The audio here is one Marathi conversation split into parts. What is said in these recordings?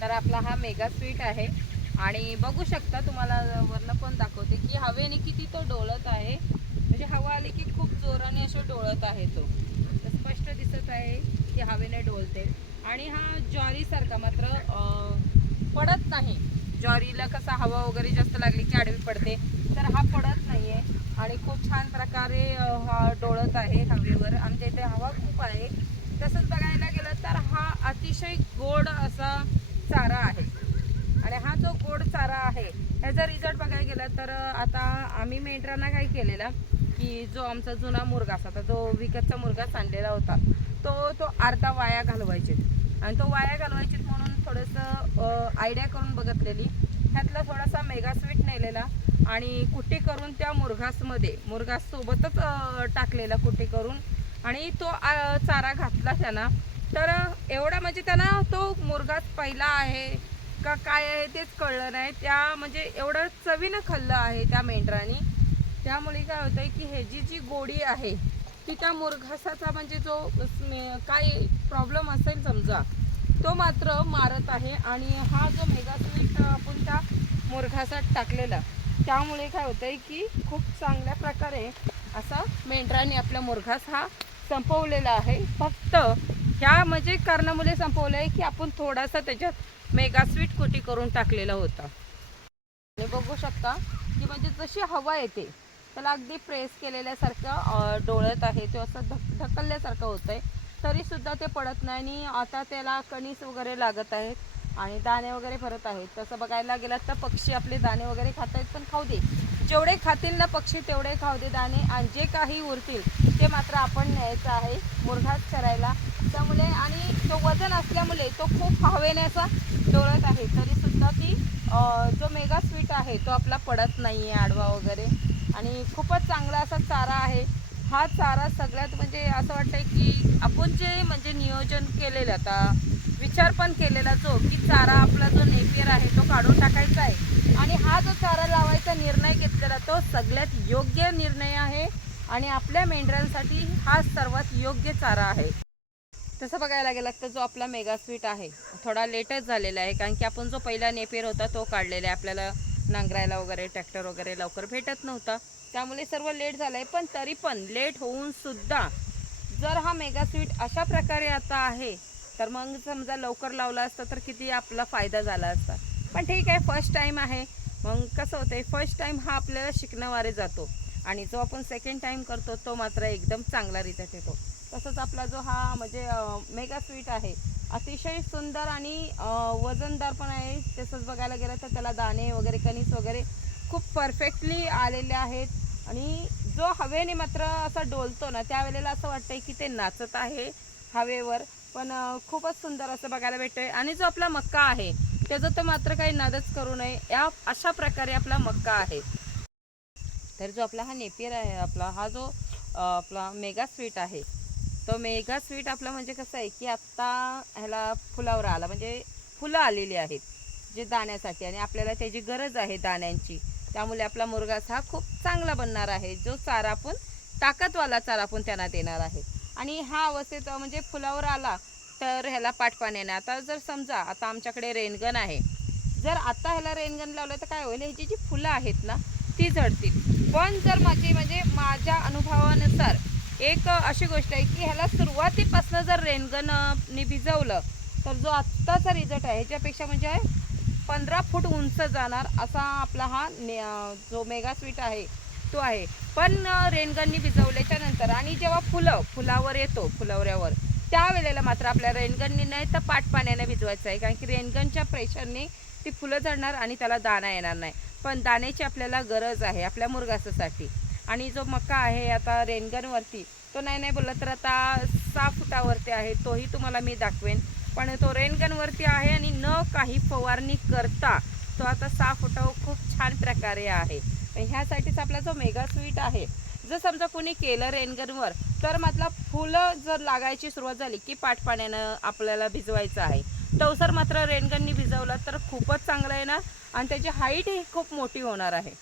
तर आपला हा मेगा स्वीट आहे. आणि बघू शकता तुम्हाला वरनं पण दाखवते की हवेने किती तो डोळत आहे. म्हणजे हवा आली की खूप जोराने असं डोळत आहे तो. तर स्पष्ट दिसत आहे की हवेने डोलते आणि हा ज्वारीसारखा मात्र पडत नाही. ज्वारीला कसा हवा वगैरे जास्त लागली की आडवी पडते तर हा पडत नाहीये. आणि खूप छान प्रकारे हा डोळत आहे हवेवर. आमच्या इथे हवा खूप आहे. तसंच बघायला गेलं तर हा अतिशय गोड असा चारा आहे. आणि हा जो गोड चारा आहे ह्याचा रिझल्ट बघायला गेला तर आता आम्ही मेंढरांना काय केलेला की जो आमचा जुना मुरगास आता जो विकतचा मुरगास आणलेला होता तो तो अर्धा वाया घालवायचे. आणि तो वाया घालवायचे म्हणून थोडंसं आयडिया करून बघतलेली. ह्यातला थोडासा मेगा स्वीट नेलेला आणि कुट्टी करून त्या मुरघासमध्ये मुरघाससोबतच टाकलेला कुट्टी करून. आणि तो चारा घातला त्यांना. तर एवढा म्हणजे त्यांना तो मुरघास पहिला आहे का काय आहे तेच कळलं नाही. त्या म्हणजे एवढं चवीनं खाल्लं आहे त्या मेंढरानी. त्यामुळे काय होतंय की ह्याची जी गोडी आहे ती त्या मुरघासाचा म्हणजे जो काय प्रॉब्लेम असेल समजा तो मात्र मारत आहे आणि हा जो मेगा आपण त्या मुरघासात टाकलेला त्यामुळे काय होतंय की खूप चांगल्या प्रकारे असा मेंढराने आपला मुरघास हा संपवलेला आहे. फक्त ह्या म्हणजे कारणामुळे संपवलं आहे की आपण थोडासा त्याच्यात मेगा स्वीट कुटी करून टाकलेला होता. आणि बघू शकता की म्हणजे जशी हवा येते त्याला अगदी प्रेस केलेल्यासारखं डोळत आहे ते असं ढक ढकलल्यासारखं होतं आहे तरीसुद्धा ते पडत नाही आणि आता त्याला कणीस वगैरे लागत आहेत आणि दाणे वगैरे भरत आहेत. तसं बघायला गेलात तर पक्षी आपले दाणे वगैरे खात आहेत पण खाऊ दे. जेवढे खातील ना पक्षी तेवढे खाऊ दे दाणे आणि जे काही उरतील ते मात्र आपण न्यायचं आहे. मुरघास करायला. त्यामुळे आणि तो वजन असल्यामुळे तो खूप हवेने असा डोळत आहे. तरी सुद्धा ती जो मेगा स्वीट आहे तो आपला पडत नाही आहे आडवा वगैरे. आणि खूपच चांगला असा चारा आहे. हा चारा सगळ्यात म्हणजे असं वाटतं की आपण जे म्हणजे नियोजन केलेलं आता विचार पण केलेला जो की चारा आपला जो नेपियर आहे तो काढून टाकायचा आहे. आणि हा जो चारा लावायचा निर्णय घेतलेला तो सगळ्यात योग्य निर्णय आहे. आणि आपल्या मेंढरांसाठी हा सर्वात योग्य चारा आहे. तसं बघायला गेलं तर जो आपला मेगा स्वीट आहे थोडा लेटच झालेला आहे. कारण की आपण जो पहिला नेपियर होता तो काढलेला आहे. आपल्याला नांगरायला वगैरे ट्रॅक्टर वगैरे लवकर भेटत नव्हता. त्यामुळे सर्व लेट झालं आहे पण तरी पण लेट होऊन सुद्धा जर हा मेगा स्वीट अशा प्रकारे आता आहे तर मग समजा लवकर लावला असता तर किती आपला फायदा झाला असता. पण ठीक आहे फर्स्ट टाईम आहे. मग कसं होतंय फर्स्ट टाईम हा आपल्याला शिकण्यावारे जातो. आणि जो आपण सेकंड टाईम करतो तो मात्र एकदम चांगला रिझल्ट येतो तसंच आपला जो हा म्हणजे मेगा स्वीट आहे अतिशय सुंदर आणि वजनदार पण आहे. तसंच बघायला गेलं तर त्याला दाणे वगैरे कणीस वगैरे खूप परफेक्टली आलेले आहेत. आणि जो हवेने मात्र असा डोलतो ना त्यावेळेला असं वाटतंय की ते नाचत आहे हवेवर. पण खूपच सुंदर असं बघायला भेटतोय. आणि जो आपला मक्का आहे त्याचं तर मात्र काही नादच करू नये. या अशा प्रकारे आपला मक्का आहे. तर जो आपला हा नेपियर आहे आपला हा जो आपला मेगा स्वीट आहे तो मेगा स्वीट आपला म्हणजे कसं आहे की आत्ता ह्याला फुलावर आला म्हणजे फुलं आलेली आहेत जे दाण्यासाठी. आणि आपल्याला त्याची गरज आहे दाण्यांची. त्यामुळे आपला मुरगास हा खूप चांगला बनणार आहे. जो चारा आपण ताकदवाला चारा आपण त्यांना देणार आहे. आणि हा अवस्थेत म्हणजे फुलावर आला तर ह्याला पाठपाण्याने आता जर समजा आता आमच्याकडे रेनगन आहे. जर आता ह्याला रेनगन लावलं तर काय होईल? ह्याची जी फुलं आहेत ना ती झडतील पण जर माझी म्हणजे माझ्या अनुभवानुसार एक अशी गोष्ट आहे की ह्याला सुरुवातीपासून जर रेनगनने भिजवलं तर जो आत्ताचा रिझल्ट आहे ह्याच्यापेक्षा म्हणजे पंधरा फूट उंच जाणार असा आपला हा ने जो मेगा स्वीट आहे तो आहे. पण रेनगननी भिजवल्याच्या नंतर आणि जेव्हा फुलं फुलावर येतो फुलवऱ्यावर त्यावेळेला मात्र आपल्या रेनगननी नाही तर पाटपाण्याने भिजवायचं आहे. कारण की रेनगनच्या प्रेशरने ती फुलं चढणार आणि त्याला दाणा येणार नाही. पण दाण्याची आपल्याला गरज आहे आपल्या मुरगासासाठी. आणि जो मका आहे आता रेनगनवरती तो नाही नाही बोलला तर आता सहा फुटावरती आहे तोही तुम्हाला मी दाखवेन. पण तो रेनगनवरती आहे आणि न काही फवारणी करता तो आता सहा फुटावर खूप छान प्रकारे आहे. ह्यासाठीच आपला जो मेगा स्वीट आहे जर समजा कोणी केलं रेनगनवर तर मात्र फुलं जर लागायची सुरुवात झाली की पाटपाण्यानं आपल्याला भिजवायचं आहे. टवसर मात्र रेनगननी भिजवलं तर खूपच चांगलं आहे ना? आणि त्याची हाईट ही खूप मोठी होणार आहे.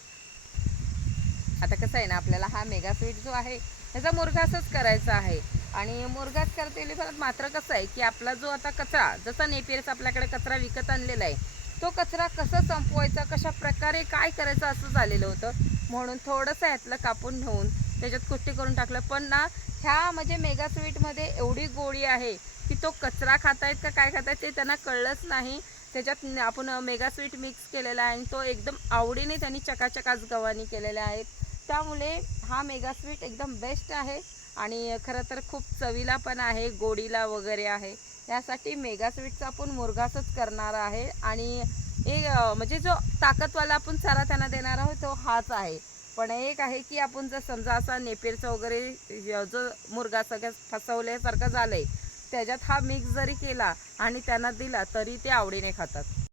आता कसं आहे ना आपल्याला हा मेगा स्वीट जो आहे ह्याचा मुरघासच करायचा आहे. आणि मुरघास करता येईल मात्र कसं आहे की आपला जो आता कचरा जसा नेपियरचा आपल्याकडे कचरा विकत आणलेला आहे तो कचरा कसा संपवायचा कशा प्रकारे काय करायचं असं झालेलं होतं. म्हणून थोडंसं यातलं कापून घेऊन त्याच्यात कुट्टी करून टाकलं. पण ना ह्या म्हणजे मेगा स्वीटमध्ये एवढी गोडी आहे की तो कचरा खातायत का काय खातायत ते त्यांना कळलंच नाही. त्याच्यात आपण मेगा स्वीट मिक्स केलेला आहे आणि तो एकदम आवडीने त्यांनी चकाचकाच गव्हाणी केलेल्या आहेत. त्यामुळे हा मेगा स्वीट एकदम बेस्ट आहे आणि खरं तर खूप चवीला पण आहे गोडीला वगैरे आहे. यासाठी मेगा स्वीटचा आपण मुरघासच करणार आहे. आणि एक म्हणजे जो ताकदवाला आपण चारा त्यांना देणार आहोत तो हाच आहे. पण एक आहे की आपण जर समजा असा नेपेरचा वगैरे जो मुरगा सगळ्या फसवल्यासारखं झालंय त्याच्यात हा मिक्स जरी केला आणि त्यांना दिला तरी ते आवडीने खातात.